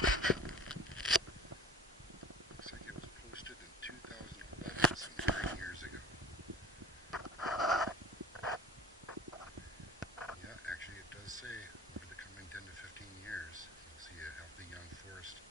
Looks like it was posted in 2011, some 9 years ago. Yeah, actually, it does say over the coming 10 to 15 years, you'll see a healthy young forest